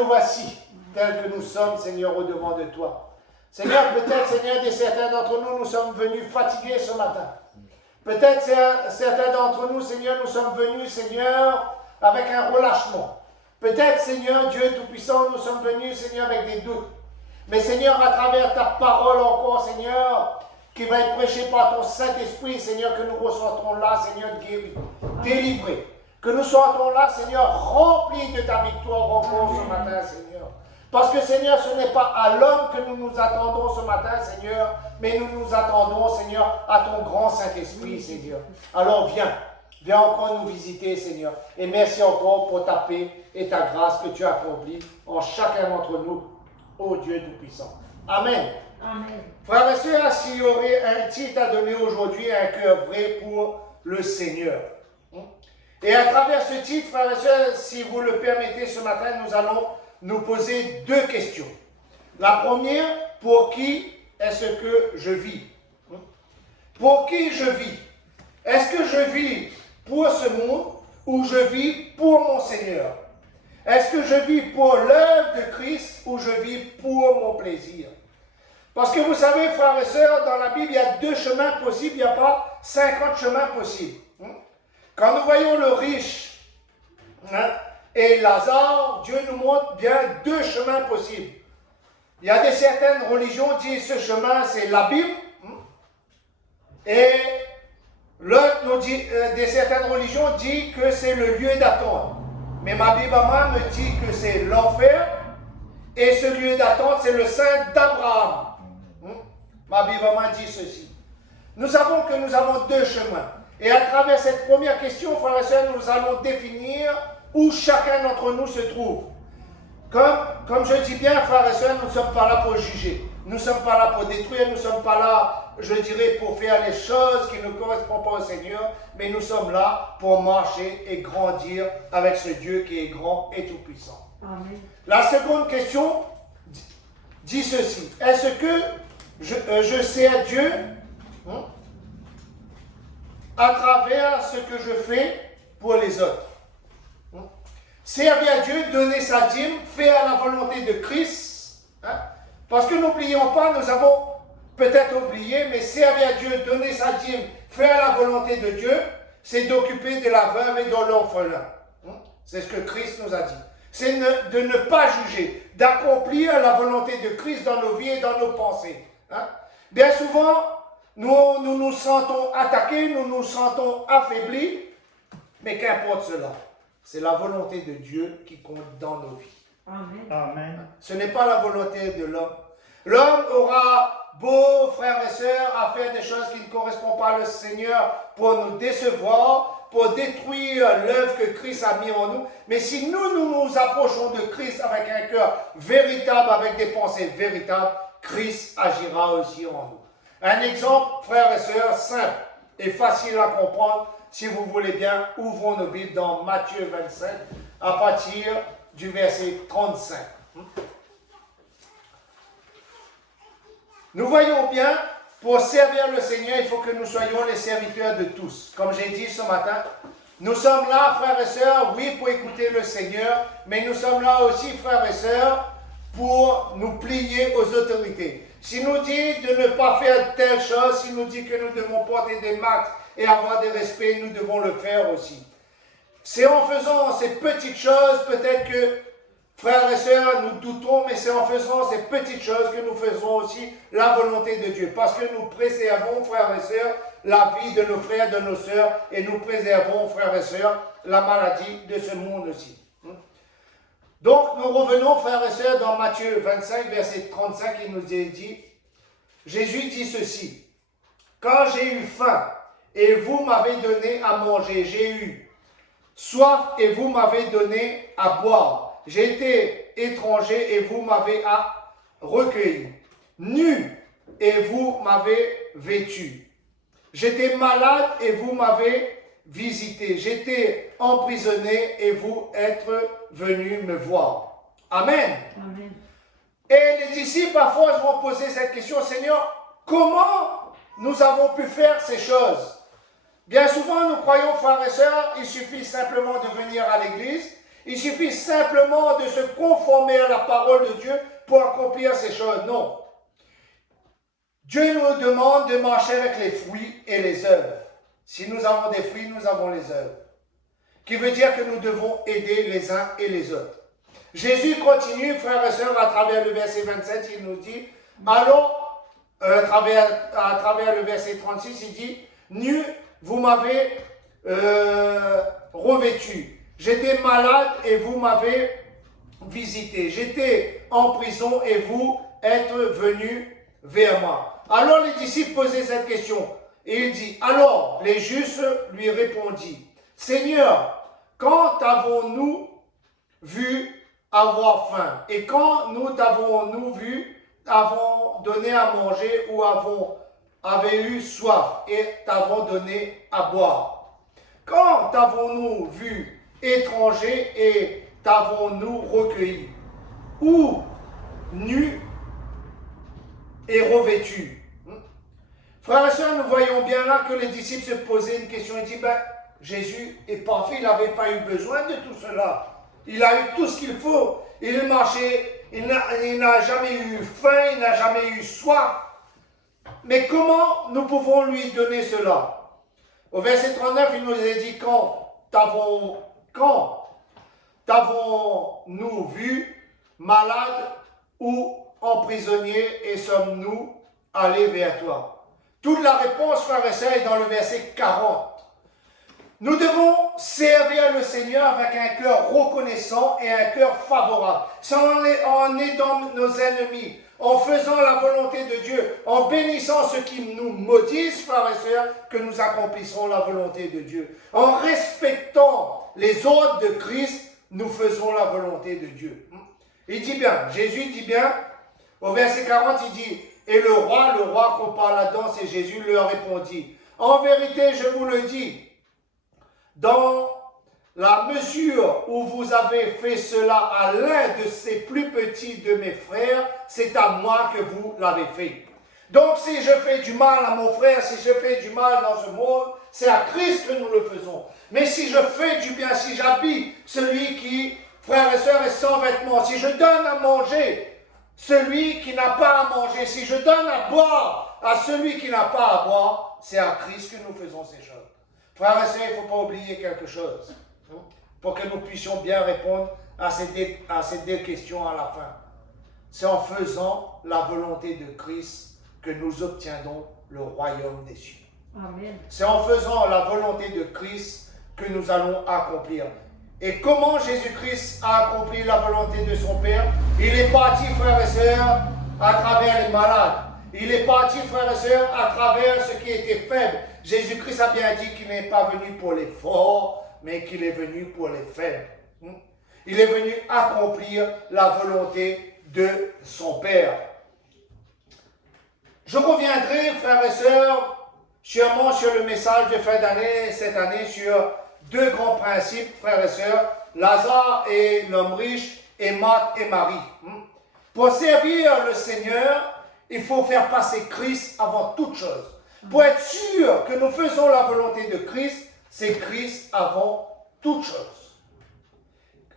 Nous voici, tels que nous sommes, Seigneur, au-devant de toi. Seigneur, peut-être, Seigneur, certains d'entre nous, nous sommes venus fatigués ce matin. Peut-être certains d'entre nous, Seigneur, nous sommes venus, Seigneur, avec un relâchement. Peut-être, Seigneur, Dieu Tout-Puissant, nous sommes venus, Seigneur, avec des doutes. Mais, Seigneur, à travers ta parole encore, Seigneur, qui va être prêchée par ton Saint-Esprit, Seigneur, que nous ressortons là, Seigneur, guéris, délivrés. Que nous sortons là, Seigneur, remplis de ta victoire encore ce matin, Seigneur. Parce que, Seigneur, ce n'est pas à l'homme que nous nous attendons ce matin, Seigneur, mais nous nous attendons, Seigneur, à ton grand Saint-Esprit, Seigneur. Alors, viens encore nous visiter, Seigneur. Et merci encore pour ta paix et ta grâce que tu as accomplie en chacun d'entre nous, ô Dieu Tout-Puissant. Amen. Amen. Frères et sœurs, s'il y aurait un titre à donner aujourd'hui, un cœur vrai pour le Seigneur. Et à travers ce titre, frères et sœurs, si vous le permettez ce matin, nous allons nous poser deux questions. La première, pour qui est-ce que je vis? Pour qui je vis? Est-ce que je vis pour ce monde ou je vis pour mon Seigneur? Est-ce que je vis pour l'œuvre de Christ ou je vis pour mon plaisir? Parce que vous savez, frères et sœurs, dans la Bible, il y a deux chemins possibles, il n'y a pas 50 chemins possibles. Quand nous voyons le riche et Lazare, Dieu nous montre bien deux chemins possibles. Il y a certaines religions qui disent que ce chemin, c'est la Bible. Et l'autre nous dit, certaines religions disent que c'est le lieu d'attente. Mais ma Bible à moi me dit que c'est l'enfer. Et ce lieu d'attente, c'est le sein d'Abraham. Ma Bible à moi dit ceci. Nous savons que nous avons deux chemins. Et à travers cette première question, frères et sœurs, nous allons définir où chacun d'entre nous se trouve. Comme je dis bien, frères et sœurs, nous ne sommes pas là pour juger. Nous ne sommes pas là pour détruire. Nous ne sommes pas là, je dirais, pour faire les choses qui ne correspondent pas au Seigneur. Mais nous sommes là pour marcher et grandir avec ce Dieu qui est grand et tout-puissant. Amen. La seconde question dit ceci. Est-ce que je sers Dieu à travers ce que je fais pour les autres? Servir à Dieu, donner sa dîme, faire la volonté de Christ. Parce que n'oublions pas, nous avons peut-être oublié, mais servir à Dieu, donner sa dîme, faire la volonté de Dieu, c'est d'occuper de la veuve et de l'orphelin. C'est ce que Christ nous a dit. C'est de ne pas juger, d'accomplir la volonté de Christ dans nos vies et dans nos pensées. Bien souvent, nous nous sentons attaqués, nous nous sentons affaiblis, mais qu'importe cela, c'est la volonté de Dieu qui compte dans nos vies. Amen. Amen. Ce n'est pas la volonté de l'homme. L'homme aura beau, frères et sœurs, à faire des choses qui ne correspondent pas au Seigneur pour nous décevoir, pour détruire l'œuvre que Christ a mis en nous. Mais si nous nous approchons de Christ avec un cœur véritable, avec des pensées véritables, Christ agira aussi en nous. Un exemple, frères et sœurs, simple et facile à comprendre. Si vous voulez bien, ouvrons nos Bibles dans Matthieu 25, à partir du verset 35. Nous voyons bien, pour servir le Seigneur, il faut que nous soyons les serviteurs de tous. Comme j'ai dit ce matin, nous sommes là, frères et sœurs, oui, pour écouter le Seigneur, mais nous sommes là aussi, frères et sœurs, pour nous plier aux autorités. S'il nous dit de ne pas faire telle chose, s'il nous dit que nous devons porter des masques et avoir des respects, nous devons le faire aussi. C'est en faisant ces petites choses, peut-être que, frères et sœurs, nous doutons, mais c'est en faisant ces petites choses que nous faisons aussi la volonté de Dieu. Parce que nous préservons, frères et sœurs, la vie de nos frères, de nos sœurs, et nous préservons, frères et sœurs, la maladie de ce monde aussi. Donc, nous revenons, frères et sœurs, dans Matthieu 25, verset 35, il nous est dit, Jésus dit ceci, « Quand j'ai eu faim, et vous m'avez donné à manger, j'ai eu soif, et vous m'avez donné à boire. J'ai été étranger, et vous m'avez recueilli. Nu, et vous m'avez vêtu. J'étais malade, et vous m'avez visité. J'étais emprisonné, et vous êtes venus me voir. » Amen. Amen. Et les disciples, parfois, vont poser cette question, Seigneur, comment nous avons pu faire ces choses? Bien souvent, nous croyons, frères et sœurs, il suffit simplement de venir à l'église Il suffit simplement de se conformer à la parole de Dieu pour accomplir ces choses. Non. Dieu nous demande de marcher avec les fruits et les œuvres. Si nous avons des fruits, nous avons les œuvres. Qui veut dire que nous devons aider les uns et les autres. Jésus continue, frères et sœurs, à travers le verset 27, il nous dit, alors, à travers le verset 36, il dit, nu, vous m'avez revêtu. J'étais malade et vous m'avez visité. J'étais en prison et vous êtes venus vers moi. Alors les disciples posaient cette question. Et il dit, alors les justes lui répondirent, Seigneur, quand avons-nous vu avoir faim? Et quand nous t'avons-nous vu, avons donné à manger ou avait eu soif et t'avons donné à boire? Quand t'avons-nous vu étranger et t'avons-nous recueilli? Ou nu et revêtu? Frères et sœurs, nous voyons bien là que les disciples se posaient une question. Ils disent, Jésus est parfait, il n'avait pas eu besoin de tout cela. Il a eu tout ce qu'il faut. Il marchait, il n'a jamais eu faim, il n'a jamais eu soif. Mais comment nous pouvons lui donner cela? Au verset 39, il nous a dit, quand t'avons-nous vu malade ou emprisonnier et sommes-nous allés vers toi? Toute la réponse, frères et sœurs, est dans le verset 40. Nous devons servir le Seigneur avec un cœur reconnaissant et un cœur favorable, en aidant nos ennemis, en faisant la volonté de Dieu, en bénissant ceux qui nous maudissent, frères et sœurs, que nous accomplissons la volonté de Dieu. En respectant les ordres de Christ, nous faisons la volonté de Dieu. Il dit bien, Jésus dit bien, au verset 40, il dit, et le roi qu'on parle là-dedans, c'est Jésus, leur répondit, en vérité, je vous le dis, dans la mesure où vous avez fait cela à l'un de ces plus petits de mes frères, c'est à moi que vous l'avez fait. Donc si je fais du mal à mon frère, si je fais du mal dans ce monde, c'est à Christ que nous le faisons. Mais si je fais du bien, si j'habille celui qui, frères et sœurs, est sans vêtements, si je donne à manger celui qui n'a pas à manger, si je donne à boire à celui qui n'a pas à boire, c'est à Christ que nous faisons ces choses. Frères et sœurs, il ne faut pas oublier quelque chose, pour que nous puissions bien répondre à ces deux questions à la fin. C'est en faisant la volonté de Christ que nous obtiendrons le royaume des cieux. Amen. C'est en faisant la volonté de Christ que nous allons accomplir. Et comment Jésus-Christ a accompli la volonté de son Père? Il est parti, frères et sœurs, à travers les malades. Il est parti, frères et sœurs, à travers ceux qui étaient faibles. Jésus-Christ a bien dit qu'il n'est pas venu pour les forts, mais qu'il est venu pour les faibles. Il est venu accomplir la volonté de son Père. Je reviendrai, frères et sœurs, sûrement sur le message de fin d'année, cette année, sur deux grands principes, frères et sœurs, Lazare et l'homme riche, et Marthe et Marie. Pour servir le Seigneur, il faut faire passer Christ avant toute chose. Pour être sûr que nous faisons la volonté de Christ, c'est Christ avant toute chose.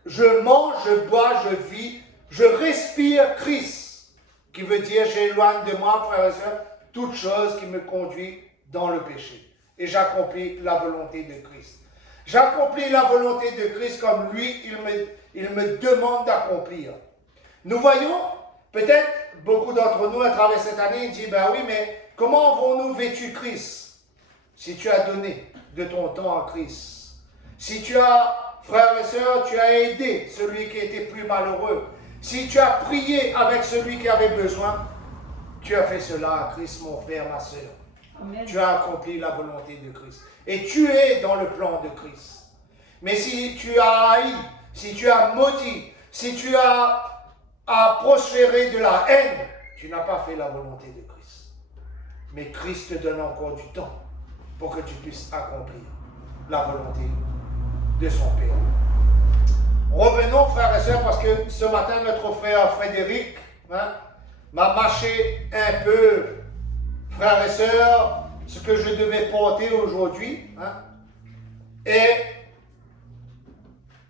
Je mange, je bois, je vis, je respire Christ, qui veut dire j'éloigne de moi, frères et sœurs, toute chose qui me conduit dans le péché. Et j'accomplis la volonté de Christ. J'accomplis la volonté de Christ comme lui, il me demande d'accomplir. Nous voyons, peut-être beaucoup d'entre nous à travers cette année, ils disent, ben oui, mais comment avons-nous vêtu Christ? Si tu as donné de ton temps à Christ, si tu as, frères et sœurs, tu as aidé celui qui était plus malheureux, si tu as prié avec celui qui avait besoin, tu as fait cela à Christ, mon frère, ma sœur. Amen. Tu as accompli la volonté de Christ. Et tu es dans le plan de Christ. Mais si tu as haï, si tu as maudit, si tu as prospéré de la haine, tu n'as pas fait la volonté de Christ. Mais Christ te donne encore du temps pour que tu puisses accomplir la volonté de son Père. Revenons, frères et sœurs, parce que ce matin, notre frère Frédéric m'a mâché un peu, frères et sœurs, ce que je devais porter aujourd'hui. Et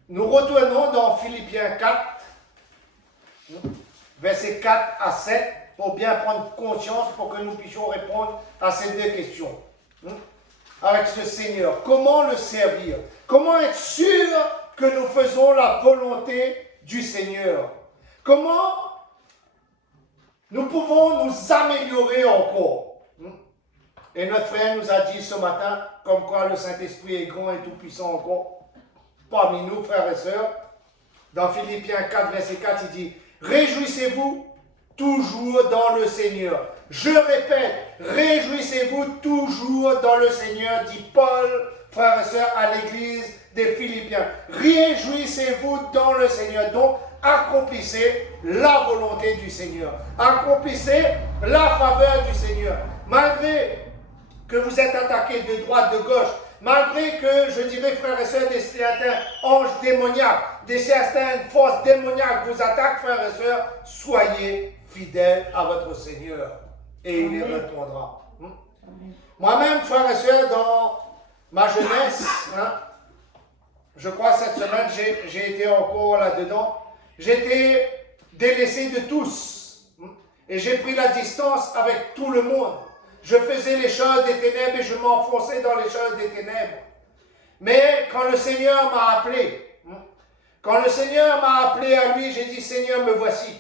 Nous retournons dans Philippiens 4, versets 4 à 7, pour bien prendre conscience, pour que nous puissions répondre à ces deux questions. Avec ce Seigneur, comment le servir? Comment être sûr que nous faisons la volonté du Seigneur? Comment nous pouvons nous améliorer encore? Et notre frère nous a dit ce matin, comme quoi le Saint-Esprit est grand et tout-puissant encore parmi nous, frères et sœurs. Dans Philippiens 4, verset 4, il dit « Réjouissez-vous toujours dans le Seigneur. » Je répète, réjouissez-vous toujours dans le Seigneur, dit Paul, frères et sœurs, à l'église des Philippiens. Réjouissez-vous dans le Seigneur. Donc, accomplissez la volonté du Seigneur. Accomplissez la faveur du Seigneur. Malgré que vous êtes attaqués de droite, de gauche, malgré que, je dirais, frères et sœurs, des certains anges démoniaques, des certaines forces démoniaques vous attaquent, frères et sœurs, soyez fidèles à votre Seigneur et il y répondra. Moi-même, frères et sœurs, dans ma jeunesse, je crois cette semaine, j'ai été encore là-dedans, j'étais délaissé de tous et j'ai pris la distance avec tout le monde. Je faisais les choses des ténèbres et je m'enfonçais dans les choses des ténèbres. Mais quand le Seigneur m'a appelé, à lui, j'ai dit, Seigneur, me voici.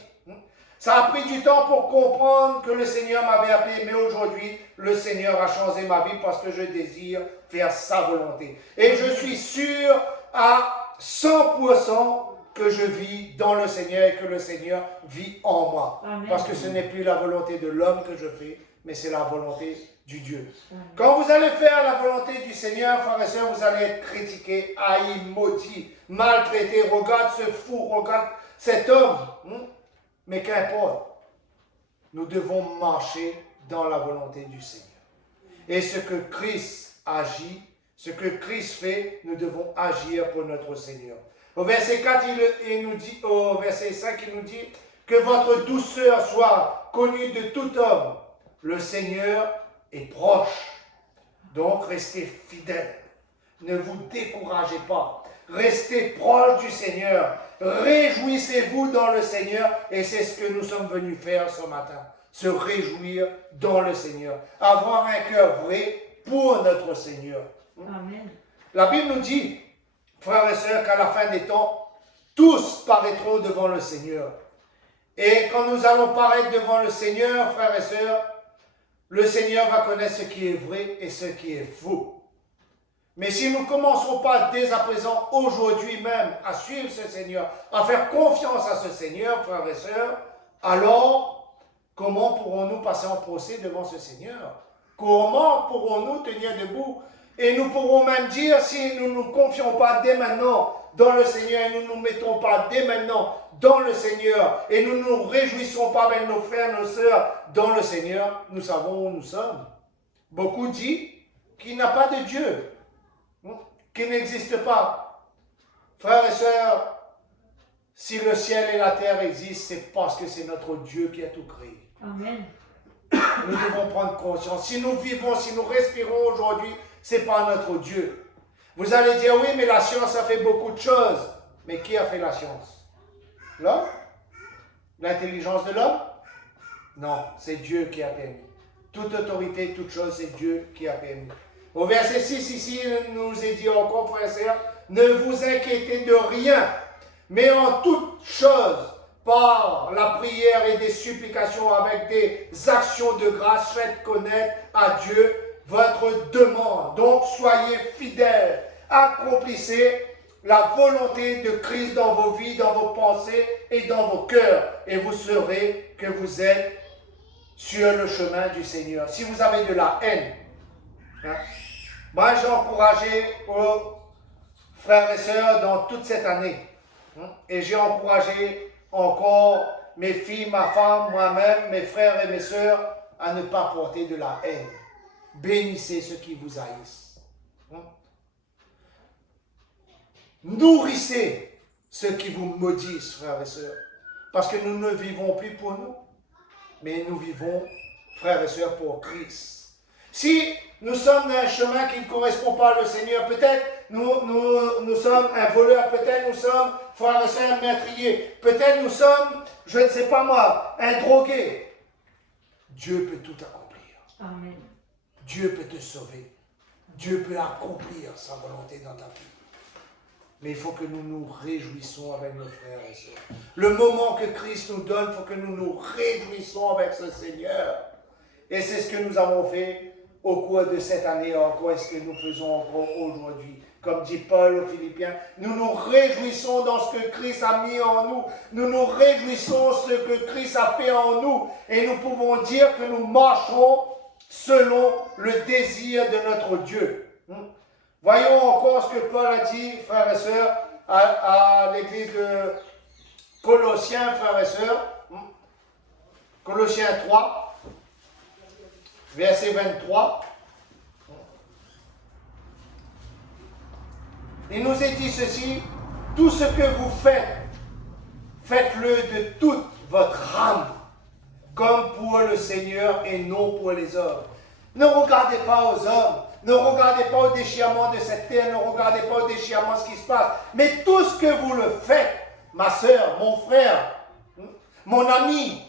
Ça a pris du temps pour comprendre que le Seigneur m'avait appelé, mais aujourd'hui, le Seigneur a changé ma vie parce que je désire faire sa volonté. Et je suis sûr à 100% que je vis dans le Seigneur et que le Seigneur vit en moi. Amen. Parce que ce n'est plus la volonté de l'homme que je fais, mais c'est la volonté du Dieu. Quand vous allez faire la volonté du Seigneur, frères et sœurs, vous allez être critiqués, haïs, maudits, maltraités. Regarde ce fou, regarde cet homme. Mais qu'importe, nous devons marcher dans la volonté du Seigneur. Et ce que Christ agit, ce que Christ fait, nous devons agir pour notre Seigneur. Au verset 4, il nous dit, au verset 5, il nous dit que votre douceur soit connue de tout homme. Le Seigneur est proche. Donc, restez fidèles. Ne vous découragez pas. Restez proche du Seigneur. Réjouissez-vous dans le Seigneur. Et c'est ce que nous sommes venus faire ce matin. Se réjouir dans le Seigneur. Avoir un cœur vrai pour notre Seigneur. Amen. La Bible nous dit, frères et sœurs, qu'à la fin des temps, tous paraîtront devant le Seigneur. Et quand nous allons paraître devant le Seigneur, frères et sœurs, le Seigneur va connaître ce qui est vrai et ce qui est faux. Mais si nous ne commençons pas dès à présent, aujourd'hui même, à suivre ce Seigneur, à faire confiance à ce Seigneur, frères et sœurs, alors, comment pourrons-nous passer en procès devant ce Seigneur? Comment pourrons-nous tenir debout? Et nous pourrons même dire, si nous ne nous confions pas dès maintenant dans le Seigneur, et nous ne nous mettons pas dès maintenant dans le Seigneur, et nous ne nous réjouissons pas avec nos frères, nos sœurs dans le Seigneur, nous savons où nous sommes. Beaucoup disent qu'il n'y a pas de Dieu, qu'il n'existe pas. Frères et sœurs, si le ciel et la terre existent, c'est parce que c'est notre Dieu qui a tout créé. Amen. Nous devons prendre conscience. Si nous vivons, si nous respirons aujourd'hui, ce n'est pas notre Dieu. Vous allez dire, oui, mais la science a fait beaucoup de choses. Mais qui a fait la science? L'homme? L'intelligence de l'homme? Non, c'est Dieu qui a permis. Toute autorité, toute chose, c'est Dieu qui a permis. Au verset 6, ici, il nous est dit encore, frères et sœurs, ne vous inquiétez de rien, mais en toute chose, par la prière et des supplications avec des actions de grâce, faites connaître à Dieu votre demande. Donc, soyez fidèles, accomplissez la volonté de Christ dans vos vies, dans vos pensées et dans vos cœurs. Et vous saurez que vous êtes sur le chemin du Seigneur. Si vous avez de la haine, moi j'ai encouragé aux frères et sœurs dans toute cette année. Et j'ai encouragé encore mes filles, ma femme, moi-même, mes frères et mes sœurs à ne pas porter de la haine. Bénissez ceux qui vous haïssent. Nourrissez ceux qui vous maudissent, frères et sœurs. Parce que nous ne vivons plus pour nous, mais nous vivons, frères et sœurs, pour Christ. Si nous sommes dans un chemin qui ne correspond pas au Seigneur, peut-être nous sommes un voleur, peut-être nous sommes, frères et sœurs, un meurtrier, peut-être nous sommes, je ne sais pas moi, un drogué. Dieu peut tout accomplir. Amen. Dieu peut te sauver. Dieu peut accomplir sa volonté dans ta vie. Mais il faut que nous nous réjouissons avec nos frères et sœurs. Le moment que Christ nous donne, il faut que nous nous réjouissons avec ce Seigneur. Et c'est ce que nous avons fait au cours de cette année encore, et ce que nous faisons encore aujourd'hui. Comme dit Paul aux Philippiens, nous nous réjouissons dans ce que Christ a mis en nous. Nous nous réjouissons dans ce que Christ a fait en nous. Et nous pouvons dire que nous marchons selon le désir de notre Dieu. Voyons encore ce que Paul a dit, frères et sœurs, à l'église de Colossiens, frères et sœurs. Colossiens 3, verset 23. Il nous est dit ceci, tout ce que vous faites, faites-le de toute votre âme, comme pour le Seigneur et non pour les hommes. Ne regardez pas aux hommes, ne regardez pas au déchirement de cette terre, ne regardez pas au déchirement de ce qui se passe, mais tout ce que vous le faites, ma soeur, mon frère, mon ami,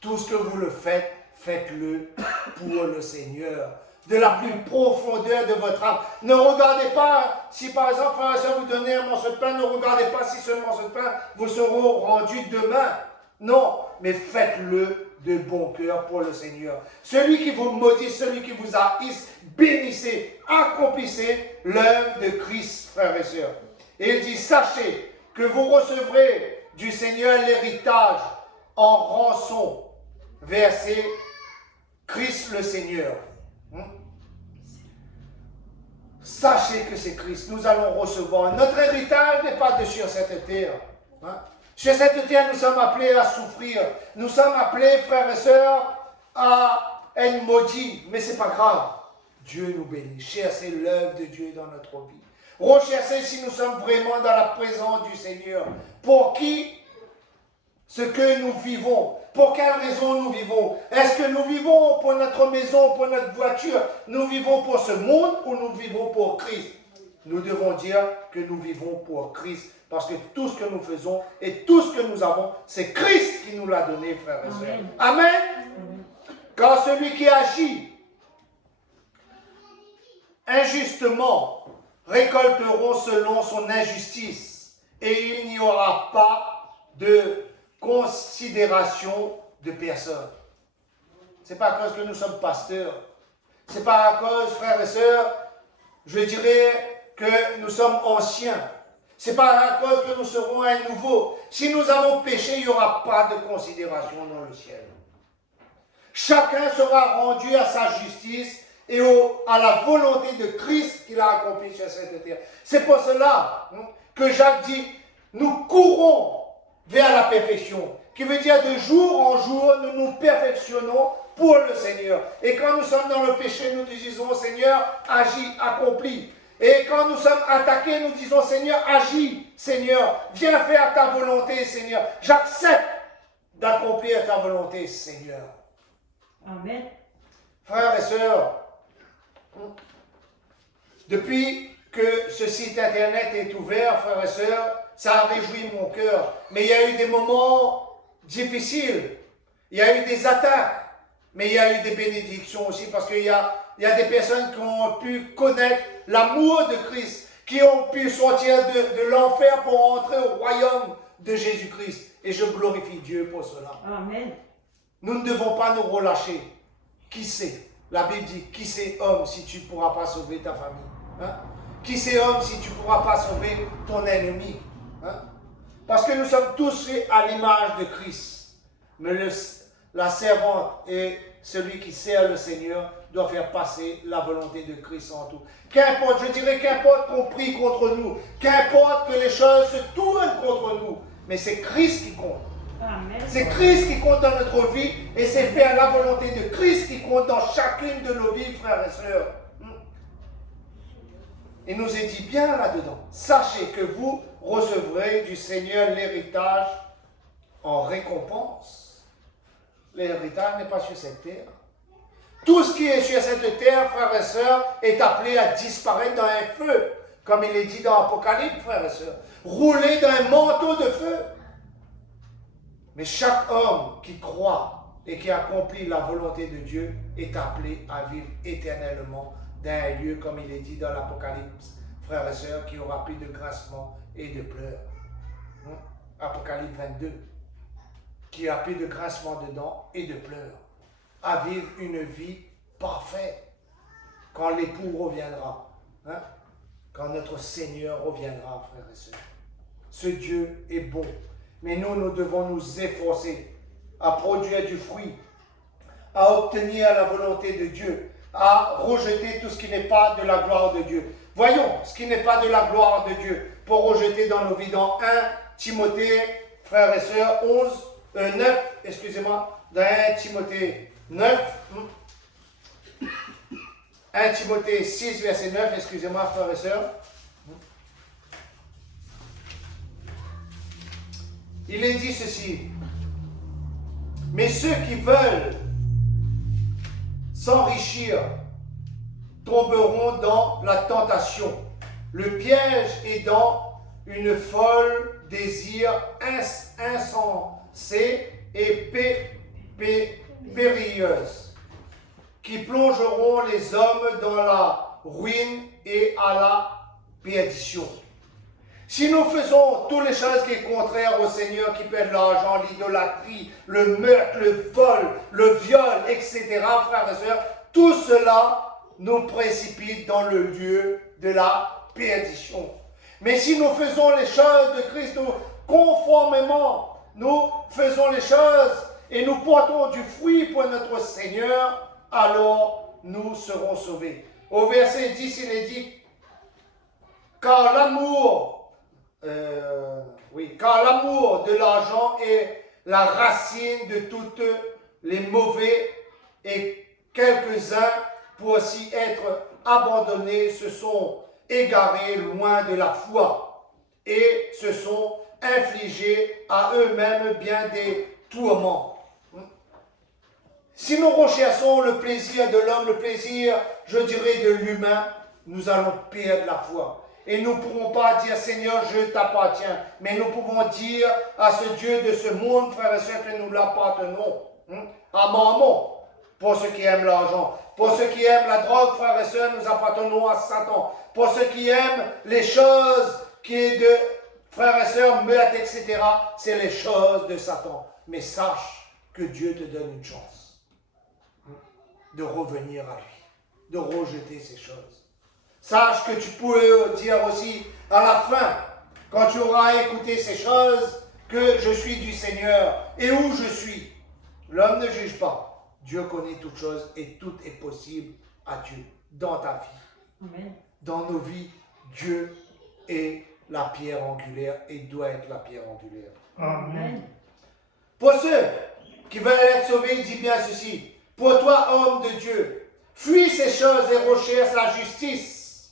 tout ce que vous le faites, faites-le pour le Seigneur, de la plus profondeur de votre âme. Ne regardez pas, si par exemple, frère et soeur, vous donnez un morceau de pain, ne regardez pas si ce morceau de pain vous sera rendu demain. Non, mais faites-le de bon cœur pour le Seigneur. Celui qui vous maudit, celui qui vous haïsse, bénissez, accomplissez l'œuvre de Christ, frères et sœurs. Et il dit, sachez que vous recevrez du Seigneur l'héritage en rançon, versé Christ le Seigneur. Sachez que c'est Christ. Nous allons recevoir. Notre héritage n'est pas de sur cette terre. Sur cette terre, nous sommes appelés à souffrir. Nous sommes appelés, frères et sœurs, à être maudits. Mais ce n'est pas grave. Dieu nous bénit. Cherchez l'œuvre de Dieu dans notre vie. Recherchez si nous sommes vraiment dans la présence du Seigneur. Pour qui? Ce que nous vivons. Pour quelle raison nous vivons? Est-ce que nous vivons pour notre maison, pour notre voiture? Nous vivons pour ce monde ou nous vivons pour Christ? Nous devons dire que nous vivons pour Christ. Parce que tout ce que nous faisons et tout ce que nous avons, c'est Christ qui nous l'a donné, frères et sœurs. Amen. Amen. Car celui qui agit injustement récolteront selon son injustice. Et il n'y aura pas de considération de personne. Ce n'est pas à cause que nous sommes pasteurs. Ce n'est pas à cause, frères et sœurs, je dirais que nous sommes anciens. Ce n'est pas à cause que nous serons un nouveau. Si nous avons péché, il n'y aura pas de considération dans le ciel. Chacun sera rendu à sa justice et à la volonté de Christ qu'il a accompli sur cette terre. C'est pour cela que Jacques dit, nous courons vers la perfection, qui veut dire de jour en jour, nous nous perfectionnons pour le Seigneur. Et quand nous sommes dans le péché, nous disons, Seigneur, agis, accomplis. Et quand nous sommes attaqués, nous disons, Seigneur, agis, Seigneur, viens faire ta volonté, Seigneur. J'accepte d'accomplir ta volonté, Seigneur. Amen. Frères et sœurs, depuis que ce site internet est ouvert, frères et sœurs, ça a réjoui mon cœur. Mais il y a eu des moments difficiles. Il y a eu des attaques. Mais il y a eu des bénédictions aussi parce qu'il y a des personnes qui ont pu connaître l'amour de Christ, qui ont pu sortir de l'enfer pour entrer au royaume de Jésus-Christ. Et je glorifie Dieu pour cela. Amen. Nous ne devons pas nous relâcher. Qui sait? La Bible dit, qui c'est homme si tu ne pourras pas sauver ta famille? Qui c'est homme si tu ne pourras pas sauver ton ennemi? Parce que nous sommes tous faits à l'image de Christ. Mais la servante et celui qui sert le Seigneur doit faire passer la volonté de Christ en tout. Qu'importe, je dirais, qu'importe qu'on prie contre nous, qu'importe que les choses se tournent contre nous, mais c'est Christ qui compte. C'est Christ qui compte dans notre vie et c'est faire la volonté de Christ qui compte dans chacune de nos vies, frères et sœurs. Il nous est dit bien là-dedans, sachez que vous recevrez du Seigneur l'héritage en récompense. L'héritage n'est pas sur cette terre. Tout ce qui est sur cette terre, frères et sœurs, est appelé à disparaître dans un feu. Comme il est dit dans Apocalypse, frères et sœurs. Rouler dans un manteau de feu. Mais chaque homme qui croit et qui accomplit la volonté de Dieu est appelé à vivre éternellement dans un lieu, comme il est dit dans l'Apocalypse, frères et sœurs, qui aura plus de grincements et de pleurs. Apocalypse 22. Qui a plus de grincements de dents et de pleurs. À vivre une vie parfaite quand l'époux reviendra. Quand notre Seigneur reviendra, frères et sœurs. Ce Dieu est bon. Mais nous devons nous efforcer à produire du fruit, à obtenir la volonté de Dieu, à rejeter tout ce qui n'est pas de la gloire de Dieu. Voyons ce qui n'est pas de la gloire de Dieu pour rejeter dans nos vies. Dans 1 Timothée, frères et sœurs, 9, excusez-moi, dans 1 Timothée 9, 1 Timothée 6, verset 9, excusez-moi, frères et sœurs. Il est dit ceci. Mais ceux qui veulent s'enrichir tomberont dans la tentation, le piège est dans une folle désir insensé et périlleuse, qui plongeront les hommes dans la ruine et à la perdition. Si nous faisons toutes les choses qui sont contraires au Seigneur, qui perdent l'argent, l'idolâtrie, le meurtre, le vol, le viol, etc., frères et sœurs, tout cela nous précipite dans le lieu de la perdition. Mais si nous faisons les choses de Christ, conformément, nous faisons les choses et nous portons du fruit pour notre Seigneur, alors nous serons sauvés. Au verset 10, il est dit, car l'amour de l'argent est la racine de toutes les mauvais et quelques-uns, pour s'y être abandonnés, se sont égarés loin de la foi et se sont infligés à eux-mêmes bien des tourments. Si nous recherchons le plaisir de l'homme, le plaisir, je dirais, de l'humain, nous allons perdre la foi. Et nous ne pourrons pas dire, Seigneur, je t'appartiens. Mais nous pouvons dire à ce Dieu de ce monde, frères et sœurs, que nous l'appartenons. À Mammon, pour ceux qui aiment l'argent. Pour ceux qui aiment la drogue, frères et sœurs, nous appartenons à Satan. Pour ceux qui aiment les choses qui est de frères et sœurs, meurtres, etc., c'est les choses de Satan. Mais sache que Dieu te donne une chance de revenir à lui, de rejeter ces choses. Sache que tu peux dire aussi à la fin, quand tu auras écouté ces choses, que je suis du Seigneur et où je suis. L'homme ne juge pas. Dieu connaît toutes choses et tout est possible à Dieu dans ta vie. Amen. Dans nos vies, Dieu est la pierre angulaire et doit être la pierre angulaire. Amen. Pour ceux qui veulent être sauvés, dis bien ceci. Pour toi, homme de Dieu, fuis ces choses et recherche la justice,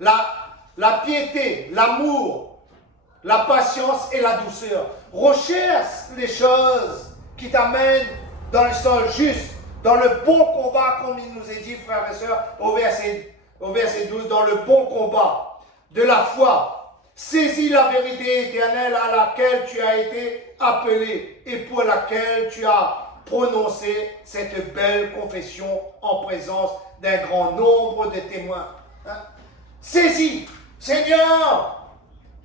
la piété, l'amour, la patience et la douceur. Recherche les choses qui t'amènent dans le sens juste, dans le bon combat, comme il nous est dit, frères et sœurs, au verset 12, dans le bon combat de la foi. Saisis la vérité éternelle à laquelle tu as été appelé et pour laquelle tu as prononcé cette belle confession en présence d'un grand nombre de témoins. Saisis, Seigneur,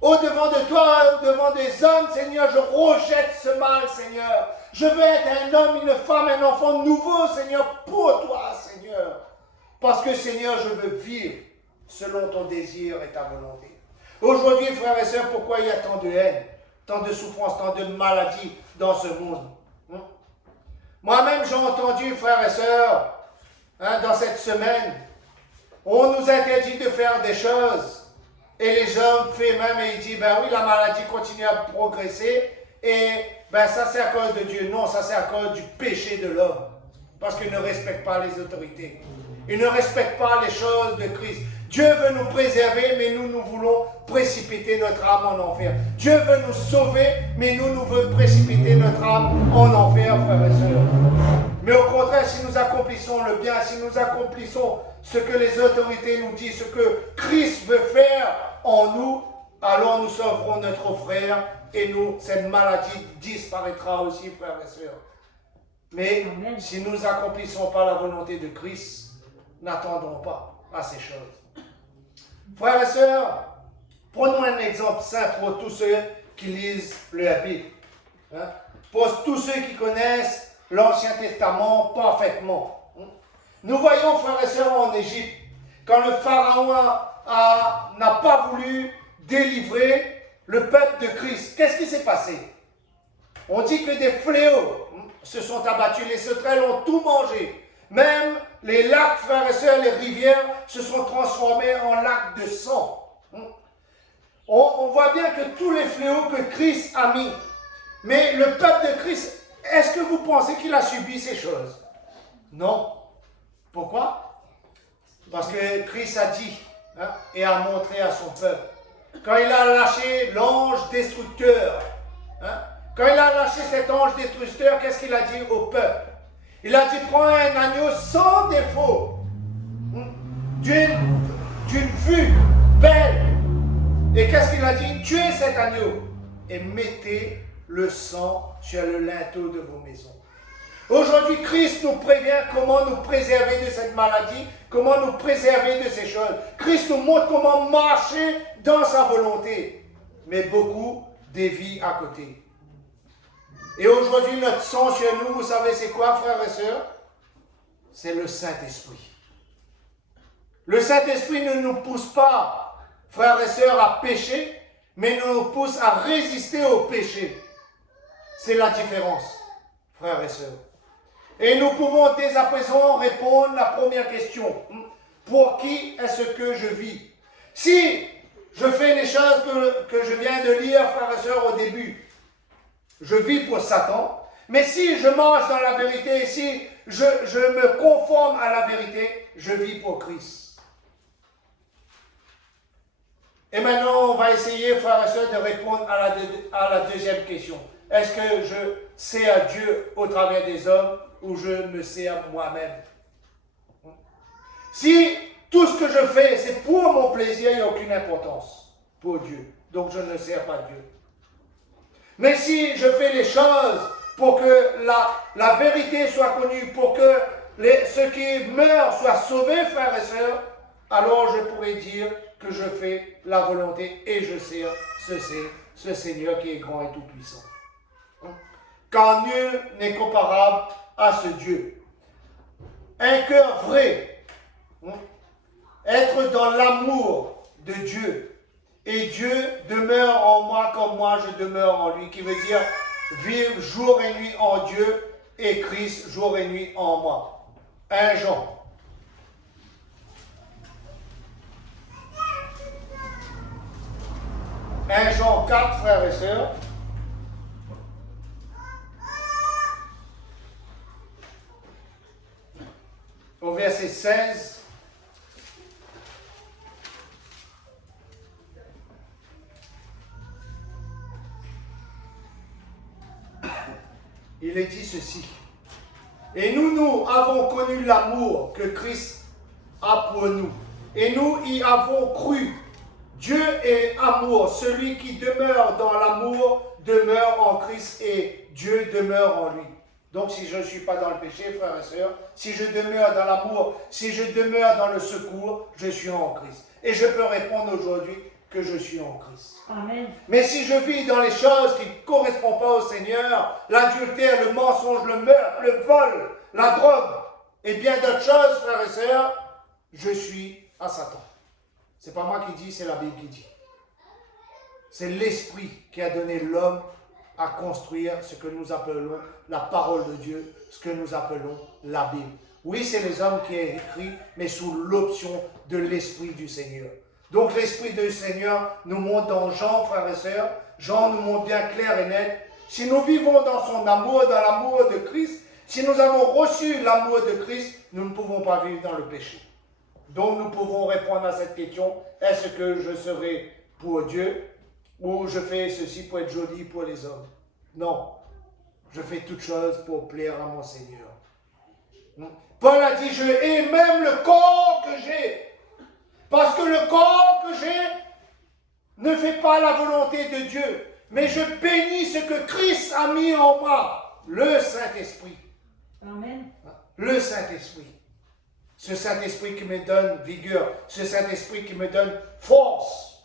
au-devant de toi, au-devant des hommes, Seigneur, je rejette ce mal, Seigneur. Je veux être un homme, une femme, un enfant nouveau, Seigneur, pour toi, Seigneur. Parce que, Seigneur, je veux vivre selon ton désir et ta volonté. Aujourd'hui, frères et sœurs, pourquoi il y a tant de haine, tant de souffrance, tant de maladies dans ce monde? Moi-même, j'ai entendu, frères et sœurs, dans cette semaine, on nous interdit de faire des choses. Et les gens font même et ils disent, ben oui, la maladie continue à progresser. Et ben ça, c'est à cause de Dieu. Non, ça, c'est à cause du péché de l'homme. Parce qu'il ne respecte pas les autorités. Il ne respecte pas les choses de Christ. Dieu veut nous préserver, mais nous voulons précipiter notre âme en enfer. Dieu veut nous sauver, mais nous voulons précipiter notre âme en enfer, frères et sœurs. Mais au contraire, si nous accomplissons le bien, si nous accomplissons ce que les autorités nous disent, ce que Christ veut faire en nous, alors nous sauverons notre frère et nous, cette maladie disparaîtra aussi, frères et sœurs. Mais Amen. Si nous n'accomplissons pas la volonté de Christ, n'attendons pas à ces choses. Frères et sœurs, prenons un exemple simple pour tous ceux qui lisent le Bible. Pour tous ceux qui connaissent l'Ancien Testament parfaitement. Nous voyons, frères et sœurs, en Égypte, quand le Pharaon n'a pas voulu délivrer le peuple de Christ, qu'est-ce qui s'est passé? On dit que des fléaux se sont abattus, les sauterelles ont tout mangé. Même les lacs, frères et sœurs, les rivières se sont transformés en lacs de sang. On voit bien que tous les fléaux que Christ a mis, mais le peuple de Christ, est-ce que vous pensez qu'il a subi ces choses? Non. Pourquoi? Parce que Christ a dit et a montré à son peuple. Quand il a lâché l'ange destructeur, quand il a lâché cet ange destructeur, qu'est-ce qu'il a dit au peuple? Il a dit, prends un agneau sans défaut, d'une vue belle. Et qu'est-ce qu'il a dit? Tuez cet agneau et mettez le sang sur le linteau de vos maisons. Aujourd'hui, Christ nous prévient comment nous préserver de cette maladie, comment nous préserver de ces choses. Christ nous montre comment marcher dans sa volonté. Mais beaucoup dévient à côté. Et aujourd'hui, notre sang sur nous, vous savez c'est quoi, frères et sœurs? C'est le Saint-Esprit. Le Saint-Esprit ne nous pousse pas, frères et sœurs, à pécher, mais nous pousse à résister au péché. C'est la différence, frères et sœurs. Et nous pouvons dès à présent répondre à la première question. Pour qui est-ce que je vis? Si je fais les choses que je viens de lire, frères et sœurs, au début, je vis pour Satan. Mais si je marche dans la vérité, si je me conforme à la vérité, je vis pour Christ. Et maintenant, on va essayer, frères et sœurs, de répondre à la deuxième question. Est-ce que je sais à Dieu au travers des hommes ou je me sais à moi-même? Si tout ce que je fais, c'est pour mon plaisir, il n'y a aucune importance pour Dieu. Donc je ne sers pas Dieu. Mais si je fais les choses pour que la vérité soit connue, pour que ceux qui meurent soient sauvés, frères et sœurs, alors je pourrais dire que je fais la volonté et je sers ce Seigneur qui est grand et tout-puissant. Car nul n'est comparable à ce Dieu. Un cœur vrai, être dans l'amour de Dieu, et Dieu demeure en moi comme moi je demeure en lui, qui veut dire vivre jour et nuit en Dieu et Christ jour et nuit en moi. 1 Jean. Jean 4, frères et sœurs. Au verset 16. Il est dit ceci. Et nous avons connu l'amour que Christ a pour nous. Et nous y avons cru. Dieu est amour. Celui qui demeure dans l'amour demeure en Christ et Dieu demeure en lui. Donc si je ne suis pas dans le péché, frères et sœurs, si je demeure dans l'amour, si je demeure dans le secours, je suis en Christ. Et je peux répondre aujourd'hui que je suis en Christ. Amen. Mais si je vis dans les choses qui ne correspondent pas au Seigneur, l'adultère, le mensonge, le meurtre, le vol, la drogue, et bien d'autres choses, frères et sœurs, je suis à Satan. Ce n'est pas moi qui dis, c'est la Bible qui dit. C'est l'Esprit qui a donné l'homme à construire ce que nous appelons la parole de Dieu, ce que nous appelons la Bible. Oui, c'est les hommes qui ont écrit, mais sous l'option de l'Esprit du Seigneur. Donc l'Esprit du Seigneur nous montre dans Jean, frères et sœurs, Jean nous montre bien clair et net, si nous vivons dans son amour, dans l'amour de Christ, si nous avons reçu l'amour de Christ, nous ne pouvons pas vivre dans le péché. Donc nous pouvons répondre à cette question, est-ce que je serai pour Dieu ou je fais ceci pour être joli pour les hommes? Non, je fais toutes choses pour plaire à mon Seigneur. Paul a dit, je hais même le corps que j'ai. Parce que le corps que j'ai ne fait pas la volonté de Dieu. Mais je bénis ce que Christ a mis en moi, le Saint-Esprit. Amen. Le Saint-Esprit. Ce Saint-Esprit qui me donne vigueur, ce Saint-Esprit qui me donne force.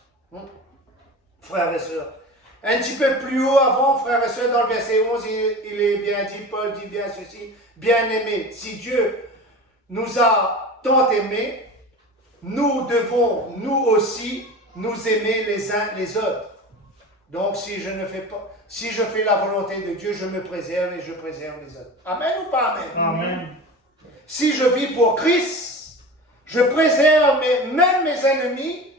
Frères et sœurs. Un petit peu plus haut avant, frères et sœurs, dans le verset 11, il est bien dit, Paul dit bien ceci, bien-aimés, si Dieu nous a tant aimés, nous devons, nous aussi, nous aimer les uns les autres. Donc, si je fais la volonté de Dieu, je me préserve et je préserve les autres. Amen ou pas amen? Amen. Si je vis pour Christ, je préserve même mes ennemis,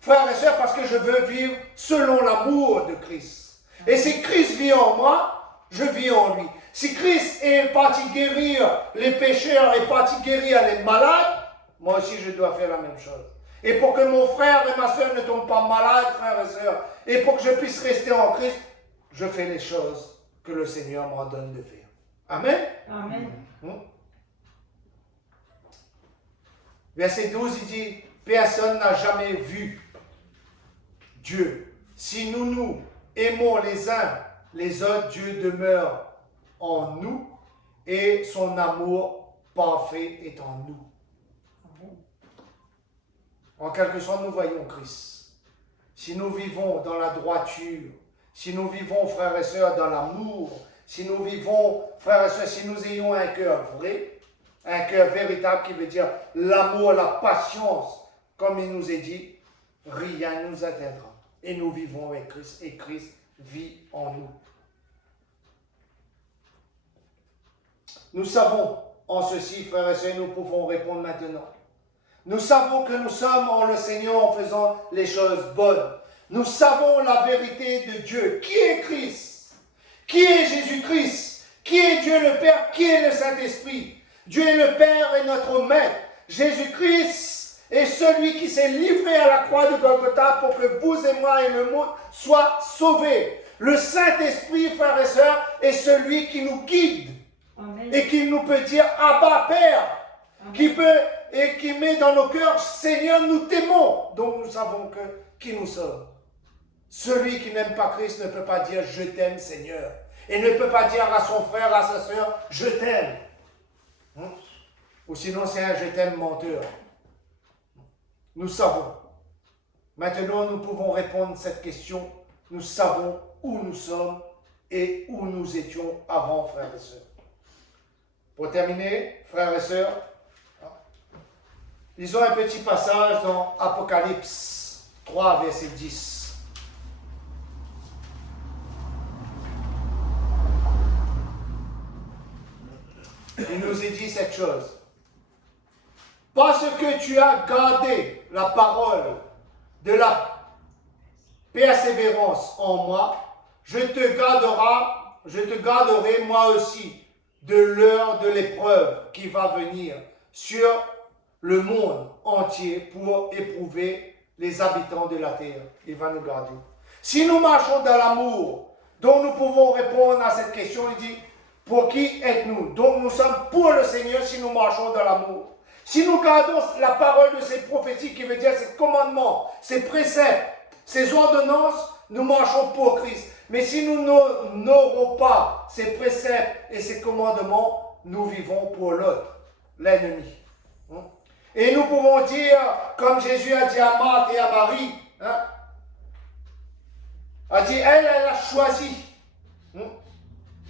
frères et sœurs, parce que je veux vivre selon l'amour de Christ. Et si Christ vit en moi, je vis en lui. Si Christ est parti guérir les pécheurs et parti guérir les malades, moi aussi je dois faire la même chose. Et pour que mon frère et ma sœur ne tombent pas malades, frères et sœurs, et pour que je puisse rester en Christ, je fais les choses que le Seigneur m'ordonne de faire. Amen. Amen. Verset 12, il dit, personne n'a jamais vu Dieu. Si nous aimons les uns les autres, Dieu demeure en nous et son amour parfait est en nous. En quelque sorte, nous voyons Christ. Si nous vivons dans la droiture, si nous vivons, frères et sœurs, dans l'amour, si nous vivons, frères et sœurs, si nous ayons un cœur vrai, un cœur véritable qui veut dire l'amour, la patience, comme il nous est dit, rien ne nous atteindra. Et nous vivons avec Christ et Christ vit en nous. Nous savons en ceci, frères et sœurs, nous pouvons répondre maintenant. Nous savons que nous sommes en le Seigneur en faisant les choses bonnes. Nous savons la vérité de Dieu. Qui est Christ? Qui est Jésus-Christ? Qui est Dieu le Père? Qui est le Saint-Esprit? Dieu est le Père et notre Maître. Jésus-Christ est celui qui s'est livré à la croix de Golgotha pour que vous et moi et le monde soient sauvés. Le Saint-Esprit, frères et sœurs, est celui qui nous guide. Amen. Et qui nous peut dire Abba Père. Amen. Qui peut et qui met dans nos cœurs Seigneur, nous t'aimons. Donc nous savons qui nous sommes. Celui qui n'aime pas Christ ne peut pas dire je t'aime Seigneur. Et ne peut pas dire à son frère, à sa sœur je t'aime. Ou sinon c'est un je t'aime menteur. Nous savons. Maintenant nous pouvons répondre à cette question. Nous savons où nous sommes et où nous étions avant, frères et sœurs. Pour terminer, frères et sœurs, lisons un petit passage dans Apocalypse 3, verset 10. Il nous est dit cette chose. Parce que tu as gardé la parole de la persévérance en moi, je te garderai moi aussi de l'heure de l'épreuve qui va venir sur le monde entier pour éprouver les habitants de la terre. Il va nous garder. Si nous marchons dans l'amour, donc nous pouvons répondre à cette question, il dit, pour qui êtes-nous? Donc nous sommes pour le Seigneur si nous marchons dans l'amour. Si nous gardons la parole de ces prophéties, qui veut dire ces commandements, ces préceptes, ces ordonnances, nous marchons pour Christ. Mais si nous n'aurons pas ces préceptes et ces commandements, nous vivons pour l'autre, l'ennemi. Et nous pouvons dire, comme Jésus a dit à Marthe et à Marie, a dit, elle a choisi.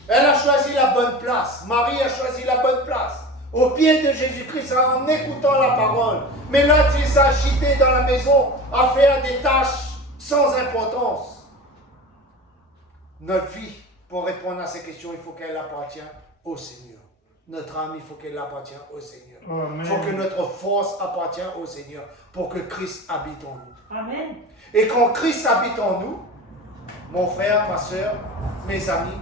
Elle a choisi la bonne place. Marie a choisi la bonne place. Au pied de Jésus-Christ, en écoutant la parole. Mais là, il s'est agité dans la maison à faire des tâches sans importance. Notre vie, pour répondre à ces questions, il faut qu'elle appartienne au Seigneur. Notre âme, il faut qu'elle appartienne au Seigneur. Il faut que notre force appartienne au Seigneur pour que Christ habite en nous. Amen. Et quand Christ habite en nous, mon frère, ma soeur, mes amis,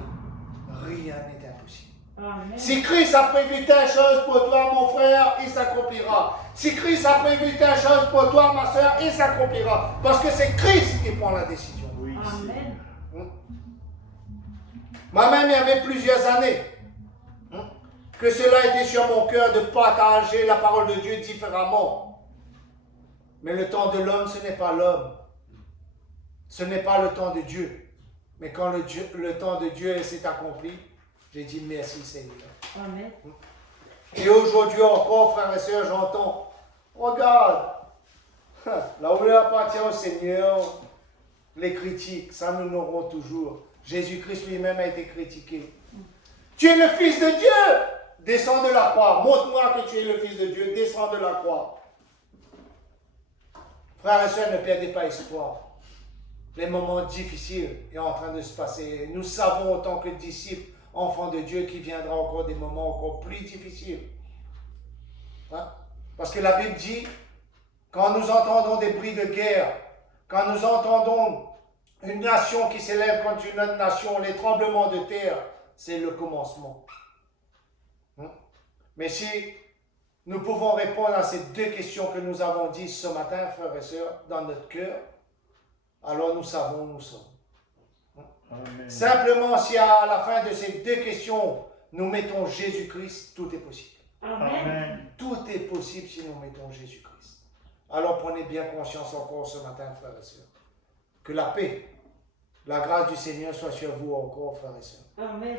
rien n'est impossible. Amen. Si Christ a prévu telle chose pour toi, mon frère, il s'accomplira. Si Christ a prévu telle chose pour toi, ma soeur, il s'accomplira. Parce que c'est Christ qui prend la décision. Oui. Amen. Moi-même, il y avait plusieurs années que cela était sur mon cœur de partager la parole de Dieu différemment. Mais le temps de l'homme, ce n'est pas l'homme. Ce n'est pas le temps de Dieu. Mais quand le temps de Dieu s'est accompli, j'ai dit merci Seigneur. Amen. Et aujourd'hui encore, frères et sœurs, j'entends, regarde, là où il appartient au Seigneur, les critiques, ça nous l'aurons toujours. Jésus-Christ lui-même a été critiqué. Tu es le Fils de Dieu, descends de la croix. Montre-moi que tu es le Fils de Dieu, descends de la croix. Frères et sœurs, ne perdez pas espoir. Les moments difficiles sont en train de se passer. Nous savons en tant que disciples, enfants de Dieu, qu'il viendra encore des moments encore plus difficiles. Hein? Parce que la Bible dit, quand nous entendons des bruits de guerre, quand nous entendons une nation qui s'élève contre une autre nation, les tremblements de terre, c'est le commencement. Hein? Mais si nous pouvons répondre à ces deux questions que nous avons dites ce matin, frères et sœurs, dans notre cœur, alors nous savons où nous sommes. Amen. Simplement, si à la fin de ces deux questions, nous mettons Jésus-Christ, tout est possible. Amen. Tout est possible si nous mettons Jésus-Christ. Alors prenez bien conscience encore ce matin, frères et sœurs, que la paix, la grâce du Seigneur soit sur vous encore, frères et sœurs. Amen.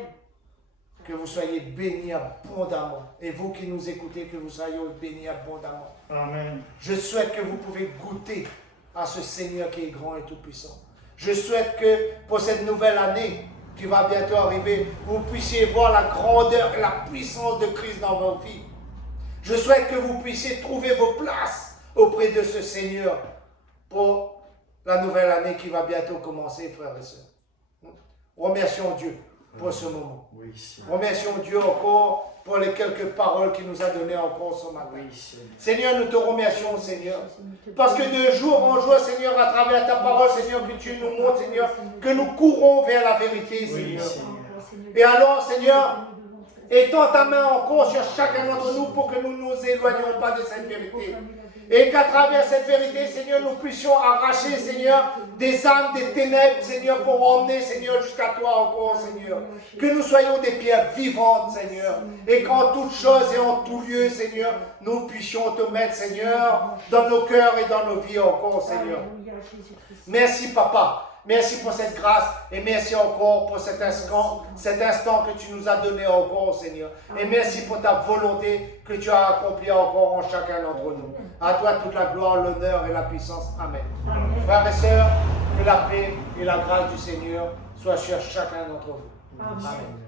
Que vous soyez bénis abondamment. Et vous qui nous écoutez, que vous soyez bénis abondamment. Amen. Je souhaite que vous pouvez goûter à ce Seigneur qui est grand et tout-puissant. Je souhaite que pour cette nouvelle année qui va bientôt arriver, vous puissiez voir la grandeur et la puissance de Christ dans vos vies. Je souhaite que vous puissiez trouver vos places auprès de ce Seigneur pour la nouvelle année qui va bientôt commencer, frères et sœurs. Remercions Dieu pour ce moment. Oui, remercions Dieu encore pour les quelques paroles qu'il nous a données encore ce matin. Oui, Seigneur, nous te remercions, Seigneur. Parce que de jour en jour, Seigneur, à travers ta parole, Seigneur, que tu nous montres, Seigneur, que nous courons vers la vérité, Seigneur. Et alors, Seigneur, étends ta main encore sur chacun d'entre nous pour que nous ne nous éloignions pas de cette vérité. Et qu'à travers cette vérité, Seigneur, nous puissions arracher, Seigneur, des âmes, des ténèbres, Seigneur, pour emmener, Seigneur, jusqu'à toi encore, Seigneur. Que nous soyons des pierres vivantes, Seigneur. Et qu'en toutes choses et en tout lieu, Seigneur, nous puissions te mettre, Seigneur, dans nos cœurs et dans nos vies encore, Seigneur. Merci, Papa. Merci pour cette grâce et merci encore pour cet instant que tu nous as donné encore, Seigneur. Et merci pour ta volonté que tu as accomplie encore en chacun d'entre nous. À toi toute la gloire, l'honneur et la puissance. Amen. Frères et sœurs, que la paix et la grâce du Seigneur soient sur chacun d'entre vous. Amen.